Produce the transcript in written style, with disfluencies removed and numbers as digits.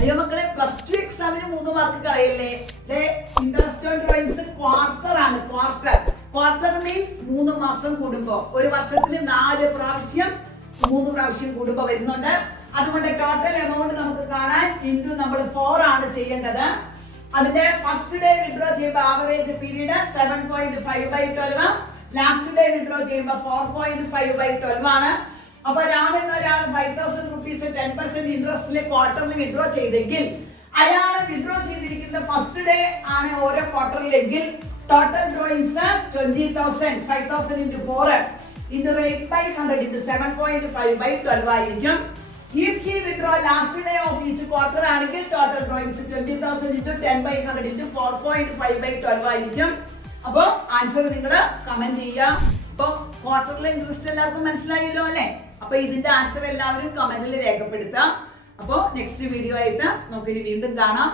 അയ്യോ മക്കളെ, +2 എക്സാമിന് 3 മാർക്ക് കളയല്ലേ. ഇൻട്രസ്റ്റ് ഓൺ ഡ്രോയിങ്സ് ക്വാർട്ടർ ആണ്. ക്വാർട്ടർ മീൻസ് 3 മാസം കൂടുമ്പോ, ഒരു വർഷത്തിന് 4 പ്രാവശ്യം 3 പ്രാവശ്യം കൂടുമ്പോ വരുന്നുണ്ട്. അതുകൊണ്ട് ടോട്ടൽ എമൗണ്ട് നമുക്ക് കാണാൻ ഇൻറ്റു നമ്മൾ 4 ആണ് ചെയ്യേണ്ടത്. അതിന്റെ ഫസ്റ്റ് ഡേ വിഡ്രോ ചെയ്യുമ്പോൾ average period 7.5/12, last day withdraw ചെയ്യുമ്പോൾ 4.5/12 ആണ്. അപ്പൊ രാവിലെ ഒരാൾ 5,000 റുപ്പീസ് 10% ഇൻട്രസ്റ്റിലെ ക്വാർട്ടറിൽ വിഡ്രോ ചെയ്തെങ്കിൽ അയാൾ വിഡ്രോ ചെയ്തിരിക്കുന്ന ഫസ്റ്റ് ഡേ ആണ് ഓരോ ക്വാർട്ടറിലെങ്കിൽ total drawings 20,000. 5,000 into 4 into 8/100 into 7.5/12 ആയിരിക്കും. If he withdraw last day of each quarter ആണെങ്കിൽ ടോട്ടൽ ഡ്രോയിങ്സ് 20,000 into 10/100 into 4.5/12 ആയിരിക്കും. അപ്പൊ ആൻസർ നിങ്ങൾ കമന്റ് ചെയ്യുക. ഇപ്പൊ ക്വാർട്ടറിലെ ഇൻട്രസ്റ്റ് എല്ലാവർക്കും മനസ്സിലായല്ലോ അല്ലെ? അപ്പൊ ഇതിന്റെ ആൻസർ എല്ലാവരും കമന്റിൽ രേഖപ്പെടുത്താം. അപ്പൊ നെക്സ്റ്റ് വീഡിയോ ആയിട്ട് നമുക്ക് വീണ്ടും കാണാം.